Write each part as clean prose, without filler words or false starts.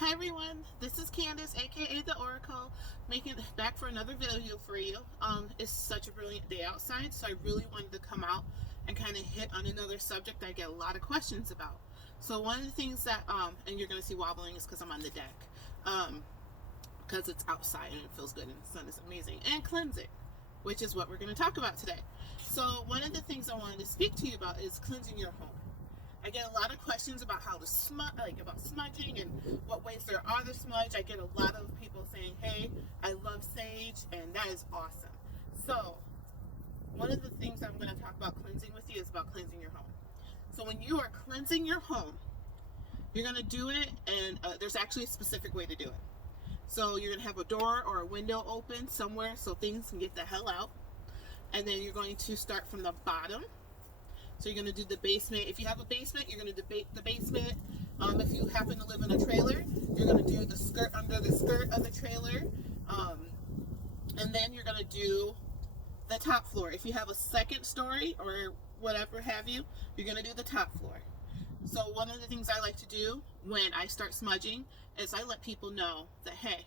Hi everyone, this is Candace, aka the Oracle, making it back for another video for you. It's such a brilliant day outside, so I really wanted to come out and kind of hit on another subject I get a lot of questions about. So one of the things that, and you're going to see wobbling is because I'm on the deck, because it's outside and it feels good and the sun is amazing, and cleansing, which is what we're going to talk about today. So one of the things I wanted to speak to you about is cleansing your home. I get a lot of questions about how to smudge, like about smudging and what ways there are to smudge. I get a lot of people saying, hey, I love sage, and that is awesome. So one of the things I'm going to talk about cleansing with you is about cleansing your home. So when you are cleansing your home, you're going to do it, and there's actually a specific way to do it. So you're going to have a door or a window open somewhere so things can get the hell out. And then you're going to start from the bottom. So you're going to do the basement. If you have a basement, you're going to do the basement. If you happen to live in a trailer, you're going to do the skirt under the skirt of the trailer. And then you're going to do the top floor. If you have a second story or whatever have you, you're going to do the top floor. So one of the things I like to do when I start smudging is I let people know that, hey,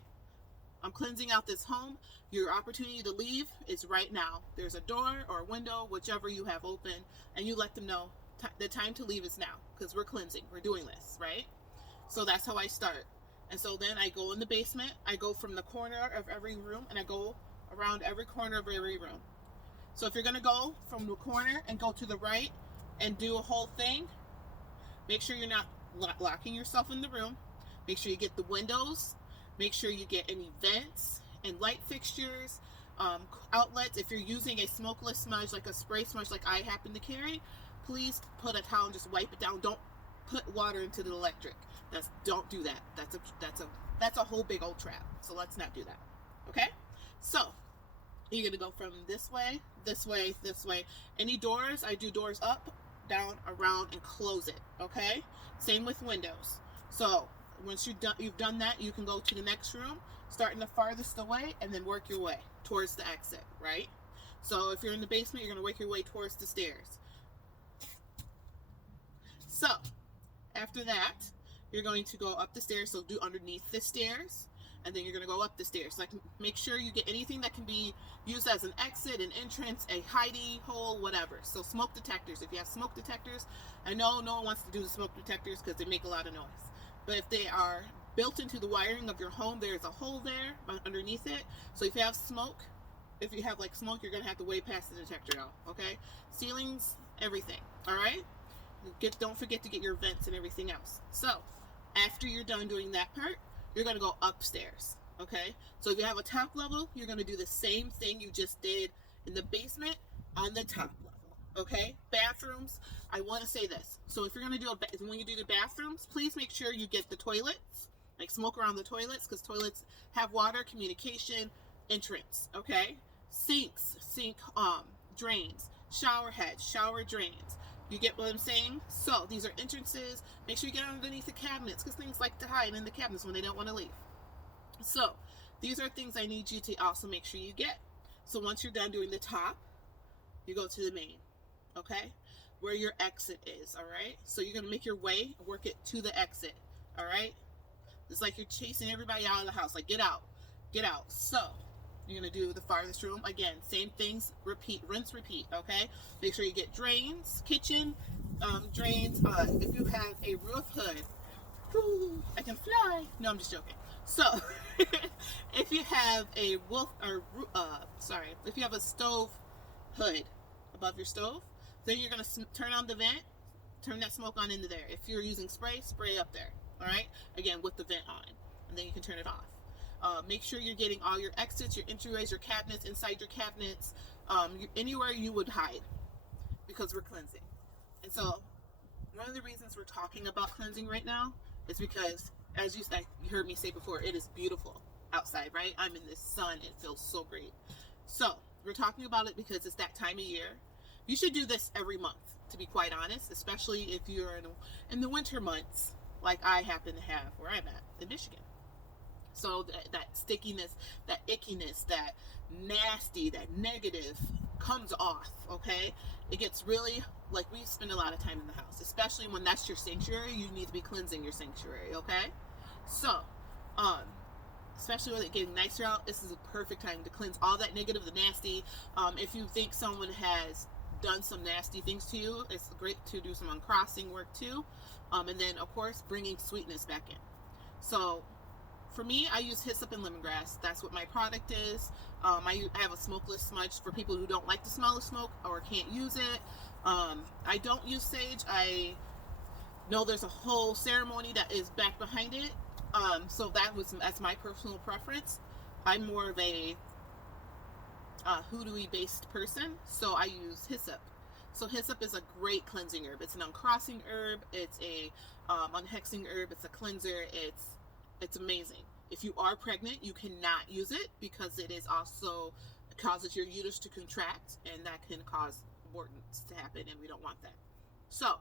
I'm cleansing out this home. Your opportunity to leave is right now. There's a door or a window, whichever you have open, and you let them know the time to leave is now because we're cleansing. We're doing this, right? So that's how I start. And so then I go in the basement. I go from the corner of every room, and I go around every corner of every room. So if you're going to go from the corner and go to the right and do a whole thing, make sure you're not locking yourself in the room. Make sure you get the windows. Make sure you get any vents and light fixtures, outlets. If you're using a smokeless smudge, like a spray smudge like I happen to carry, please put a towel and just wipe it down. Don't put water into the electric. Don't do that. That's a whole big old trap. So let's not do that. Okay? So you're gonna go from this way, this way, this way. Any doors, I do doors up, down, around, and close it. Okay? Same with windows. So once you've done that, you can go to the next room, starting the farthest away, and then work your way towards the exit, right? So if you're in the basement, you're going to work your way towards the stairs. So after that, you're going to go up the stairs, so do underneath the stairs, and then you're going to go up the stairs. Like, make sure you get anything that can be used as an exit, an entrance, a hidey hole, whatever. So smoke detectors. If you have smoke detectors, I know no one wants to do the smoke detectors because they make a lot of noise. But if they are built into the wiring of your home, there's a hole there underneath it. So if you have smoke, if you have like smoke, you're going to have to way past the detector out, okay? Ceilings, everything, all right? Don't forget to get your vents and everything else. So after you're done doing that part, you're going to go upstairs, okay? So if you have a top level, you're going to do the same thing you just did in the basement on the top level. Okay, bathrooms. I want to say this. So if you're going to do when you do the bathrooms, please make sure you get the toilets, like smoke around the toilets, because toilets have water, communication, entrance. Okay, sinks, drains, shower heads, shower drains. You get what I'm saying? So these are entrances. Make sure you get underneath the cabinets, because things like to hide in the cabinets when they don't want to leave. So these are things I need you to also make sure you get. So once you're done doing the top, you go to the main. Okay, where your exit is. All right, so you're gonna make your way, work it to the exit. All right, it's like you're chasing everybody out of the house, like get out, get out. So you're gonna do the farthest room again, same things, repeat, rinse, repeat. Okay, make sure you get drains, kitchen drains. If you have a roof hood, I can fly. No, I'm just joking. So if you have a if you have a stove hood above your stove, then you're going to turn on the vent, turn that smoke on into there. If you're using spray, spray up there. All right? Again, with the vent on. And then you can turn it off. Make sure you're getting all your exits, your entryways, your cabinets, inside your cabinets, anywhere you would hide, because we're cleansing. And so one of the reasons we're talking about cleansing right now is because, as you heard me say before, it is beautiful outside, right? I'm in the sun. It feels so great. So we're talking about it because it's that time of year. You should do this every month, to be quite honest, especially if you're in the winter months, like I happen to have where I'm at in Michigan. So that stickiness, that ickiness, that nasty, that negative comes off, okay? It gets really, like, we spend a lot of time in the house, especially when that's your sanctuary. You need to be cleansing your sanctuary, okay? So, especially with it getting nicer out, this is a perfect time to cleanse all that negative, the nasty. If you think someone has done some nasty things to you, it's great to do some uncrossing work too. And then, of course, bringing sweetness back in. So, for me, I use hyssop and lemongrass. That's what my product is. I have a smokeless smudge for people who don't like the smell of smoke or can't use it. I don't use sage. I know there's a whole ceremony that is back behind it. So that's my personal preference. I'm more of a hoodoo based person, so I use hyssop. So hyssop is a great cleansing herb. It's an uncrossing herb. It's a unhexing herb. It's a cleanser. It's amazing. If you are pregnant, you cannot use it because it is also causes your uterus to contract, and that can cause abortions to happen, and we don't want that. So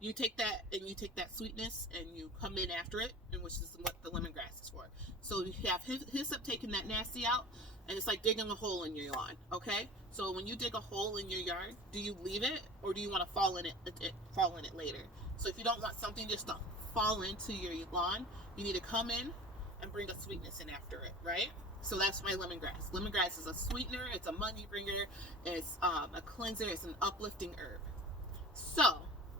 you take that sweetness and you come in after it, and which is what the lemongrass is for. So you have hyssop taking that nasty out, and it's like digging a hole in your lawn. Okay, so when you dig a hole in your yard, do you leave it or do you want to fall in it later? So if you don't want something just to fall into your lawn, you need to come in and bring a sweetness in after it, right? So that's my lemongrass. Lemongrass is a sweetener, it's a money bringer, it's a cleanser, it's an uplifting herb. So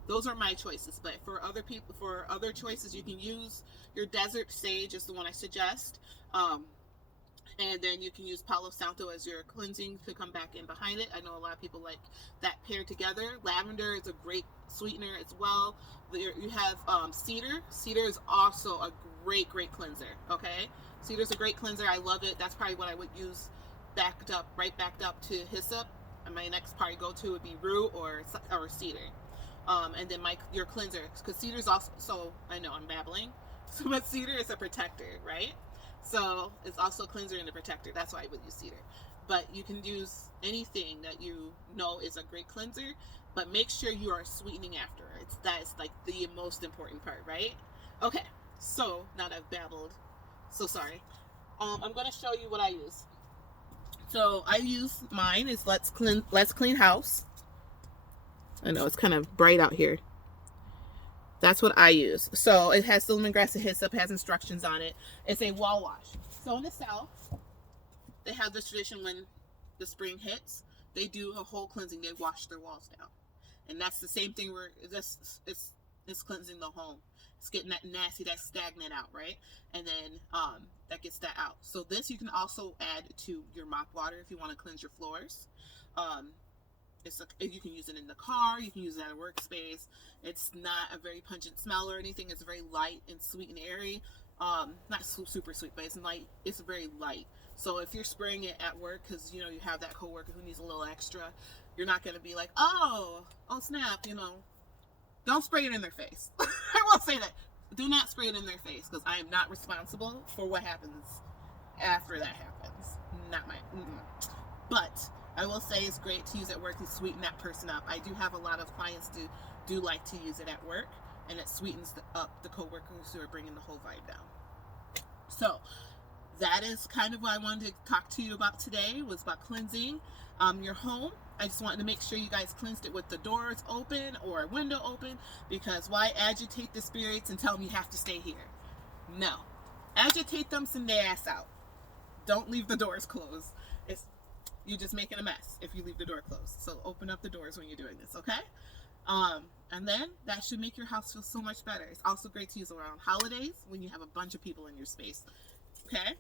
those are my choices, but for other choices, you can use your desert sage is the one I suggest. And then you can use Palo Santo as your cleansing to come back in behind it. I know a lot of people like that paired together. Lavender is a great sweetener as well. You have cedar. Cedar is also a great cleanser. Okay, cedar's a great cleanser. I love it. That's probably what I would use right backed up to hyssop. And my next probably go to would be rue or cedar. And then your cleanser, because cedar is also, so I know I'm babbling, so but cedar is a protector, right? So it's also a cleanser and a protector. That's why I would use cedar. But you can use anything that you know is a great cleanser, but make sure you are sweetening after. That's like the most important part, right? Okay, so now that I've babbled, so sorry. I'm going to show you what I use. So I use mine is Let's Clean House. I know it's kind of bright out here. That's what I use. So it has the lemongrass and hyssop, has instructions on it. It's a wall wash. So in the South, they have this tradition when the spring hits, they do a whole cleansing. They wash their walls down. And that's the same thing where it's cleansing the home. It's getting that nasty, that stagnant out, right? And then that gets that out. So this you can also add to your mop water if you want to cleanse your floors. You can use it in the car, you can use it at a workspace. It's not a very pungent smell or anything. It's very light and sweet and airy. Not super sweet, but it's light. It's very light. So if you're spraying it at work, because you have that coworker who needs a little extra, you're not going to be like, oh snap, don't spray it in their face. I will say that. Do not spray it in their face, because I am not responsible for what happens after that happens. Not my. But I will say it's great to use at work to sweeten that person up. I do have a lot of clients do like to use it at work, and it sweetens up the coworkers who are bringing the whole vibe down. So that is kind of what I wanted to talk to you about today, was about cleansing your home. I just wanted to make sure you guys cleansed it with the doors open or a window open, because why agitate the spirits and tell them you have to stay here? No. Agitate them, send their ass out. Don't leave the doors closed. You're just making a mess if you leave the door closed. So open up the doors when you're doing this, okay? And then that should make your house feel so much better. It's also great to use around holidays when you have a bunch of people in your space. Okay?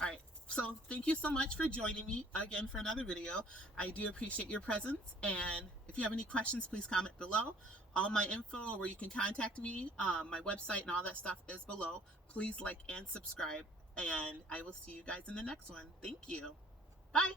All right. So thank you so much for joining me again for another video. I do appreciate your presence. And if you have any questions, please comment below. All my info, where you can contact me, my website and all that stuff is below. Please like and subscribe. And I will see you guys in the next one. Thank you. Bye.